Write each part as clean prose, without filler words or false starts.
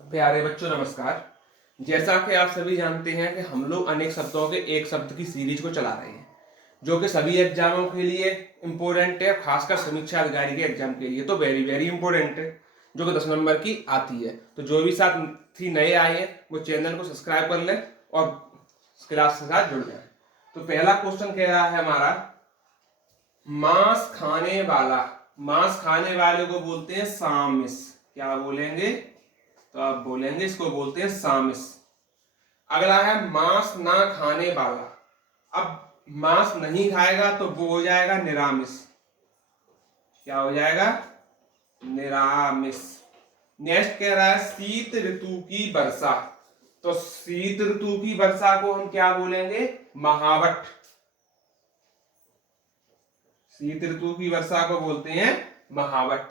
प्यारे बच्चों नमस्कार। जैसा कि आप सभी जानते हैं कि हम लोग अनेक शब्दों के एक शब्द की सीरीज को चला रहे हैं जो कि सभी एग्जामों के लिए इम्पोर्टेंट है, खासकर समीक्षा अधिकारी के एग्जाम के लिए तो वेरी वेरी इंपॉर्टेंट है, जो कि 10 नंबर की आती है। तो जो भी साथी नए आए हैं वो चैनल को सब्सक्राइब कर लें और क्लास के साथ जुड़ जाए। तो पहला क्वेश्चन कह रहा है हमारा, मांस खाने वाला। मांस खाने वाले को बोलते हैं सामिस। क्या बोलेंगे? तो आप बोलेंगे इसको बोलते हैं सामिस। अगला है मांस ना खाने वाला। अब मांस नहीं खाएगा तो वो हो जाएगा निरामिस। क्या हो जाएगा? निरामिस। नेक्स्ट कह रहा है शीत ऋतु की वर्षा। तो शीत ऋतु की वर्षा को हम क्या बोलेंगे? महावट। शीत ऋतु की वर्षा को बोलते हैं महावट।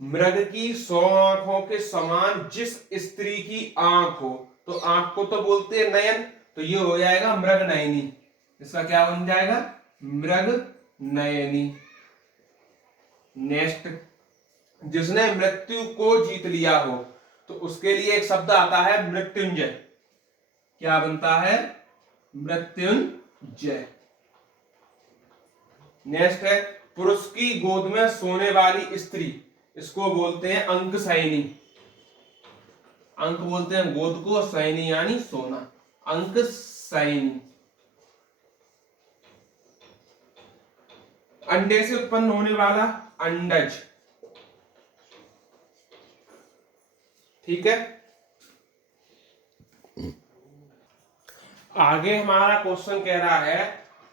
मृग की 100 आंखों के समान जिस स्त्री की आंख हो, तो आंख को तो बोलते हैं नयन, तो ये हो जाएगा मृग नयनी। इसका क्या बन जाएगा? मृग नयनी। नेक्स्ट, जिसने मृत्यु को जीत लिया हो, तो उसके लिए एक शब्द आता है मृत्युंजय। क्या बनता है? मृत्युंजय। नेक्स्ट है पुरुष की गोद में सोने वाली स्त्री, इसको बोलते हैं अंक सैनी। अंक बोलते हैं गोद को, सैनी यानी सोना, अंक सैनी। अंडे से उत्पन्न होने वाला अंडज। ठीक है। आगे हमारा क्वेश्चन कह रहा है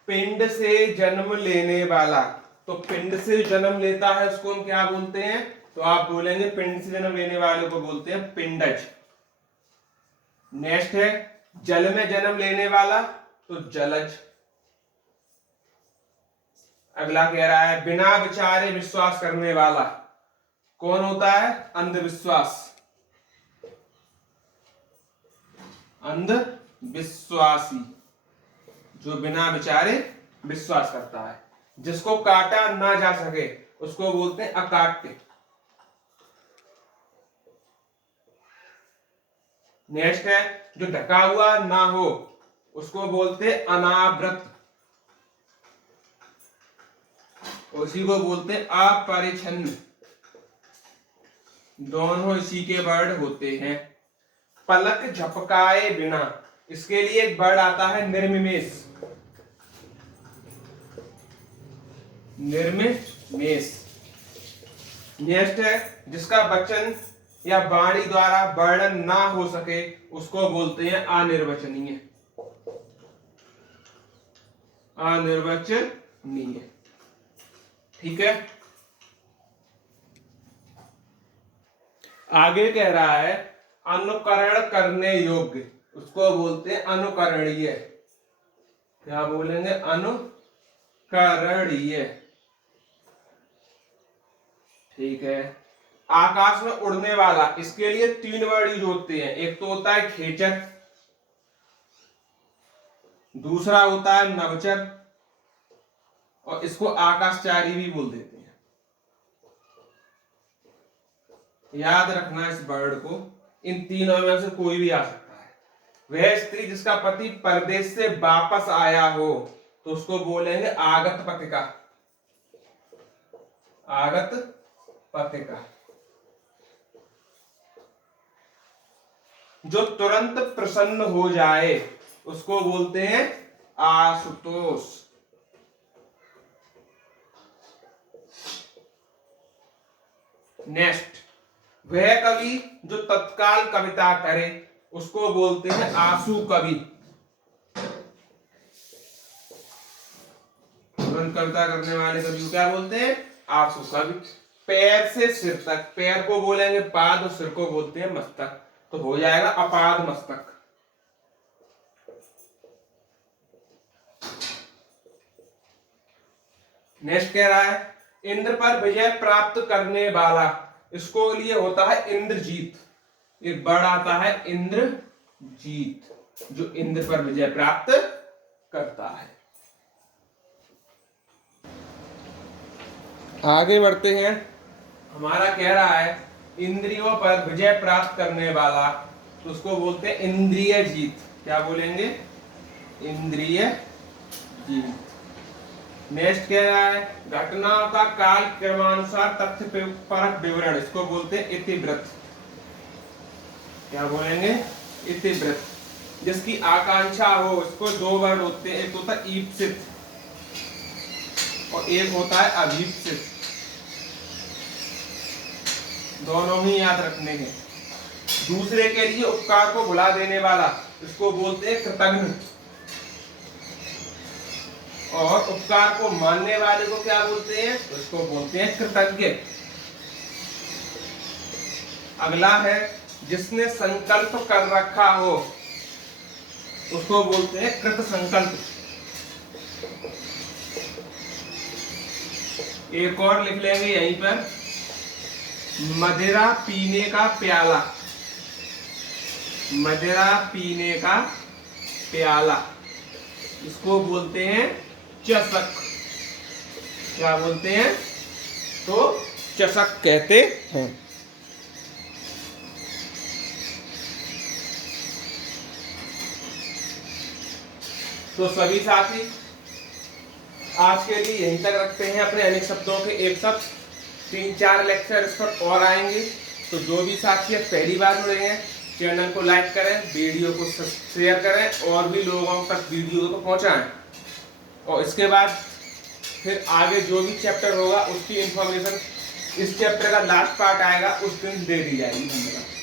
पिंड से जन्म लेने वाला। तो पिंड से जन्म लेता है उसको हम क्या बोलते हैं? तो आप बोलेंगे पिंड से जन्म लेने वाले को बोलते हैं पिंडज। नेक्स्ट है जल में जन्म लेने वाला, तो जलज। अगला कह रहा है बिना विचारे विश्वास करने वाला। कौन होता है? अंधविश्वास। अंधविश्वासी, जो बिना विचारे विश्वास करता है। जिसको काटा ना जा सके उसको बोलते हैं अकाट्य। नेक्स्ट है जो ढका हुआ ना हो उसको बोलते हैं अनावृत। उसी को बोलते हैं अपरिछन्न। दोनों इसी के वर्ड होते हैं। पलक झपकाए बिना, इसके लिए एक वर्ड आता है निर्मिमेष। निर्मिमेष। नेक्स्ट है जिसका वचन या वाणी द्वारा वर्णन ना हो सके उसको बोलते हैं अनिर्वचनीय। अनिर्वचनीय। ठीक है। आगे कह रहा है अनुकरण करने योग्य, उसको बोलते हैं अनुकरणीय। क्या बोलेंगे? अनुकरणीय। ठीक है। आकाश में उड़ने वाला, इसके लिए 3 वर्ड यूज होते हैं। एक तो होता है खेचर, दूसरा होता है नवचर, और इसको आकाशचारी भी बोल देते हैं। याद रखना इस वर्ड को, इन तीनों में से कोई भी आ सकता है। वह स्त्री जिसका पति परदेश से वापस आया हो, तो उसको बोलेंगे आगत पथिका। आगत पथिका। जो तुरंत प्रसन्न हो जाए उसको बोलते हैं आशुतोष। नेक्स्ट, वह कवि जो तत्काल कविता करे उसको बोलते हैं आशु कवि। तुरंत कविता करने वाले कवि को क्या बोलते हैं? आशु कवि। पैर से सिर तक, पैर को बोलेंगे पाद और सिर को बोलते हैं मस्तक, तो हो जाएगा अपाद मस्तक। नेक्स्ट कह रहा है इंद्र पर विजय प्राप्त करने वाला, इसको लिए होता है इंद्रजीत। एक वर्ड आता है इंद्रजीत, जो इंद्र पर विजय प्राप्त करता है। आगे बढ़ते हैं। हमारा कह रहा है इंद्रियों पर विजय प्राप्त करने वाला, तो उसको बोलते हैं इंद्रिय जीत। क्या बोलेंगे? इंद्रिय जीत। नेक्स्ट कह रहा है घटनाओं का काल क्रमानुसार तथ्य परक विवरण, इसको बोलते हैं इतिवृत्त। क्या बोलेंगे? इतिवृत्त। जिसकी आकांक्षा हो, इसको दो वर्ड होते हैं, एक होता है ईप्सित और एक होता है अभीप्सित। दोनों ही याद रखने हैं। दूसरे के लिए उपकार को भुला देने वाला, इसको बोलते हैं कृतघ्न। और उपकार को मानने वाले को क्या बोलते हैं? उसको बोलते हैं कृतज्ञ। अगला है जिसने संकल्प कर रखा हो, उसको बोलते हैं कृत संकल्प। एक और लिख लेंगे यहीं पर, मदिरा पीने का प्याला। मदिरा पीने का प्याला, इसको बोलते हैं चषक। क्या बोलते हैं? तो चषक कहते हैं। तो सभी साथी आज के लिए यहीं तक रखते हैं अपने अनेक शब्दों के एक शब्द। 3-4 लेक्चर इस पर और आएंगे। तो जो भी साथी पहली बार जुड़े हैं, चैनल को लाइक करें, वीडियो को शेयर करें और भी लोगों तक वीडियो को पहुंचाएं। और इसके बाद फिर आगे जो भी चैप्टर होगा उसकी इंफॉर्मेशन, इस चैप्टर का लास्ट पार्ट आएगा उस दिन दे दी जाएगी। धन्यवाद।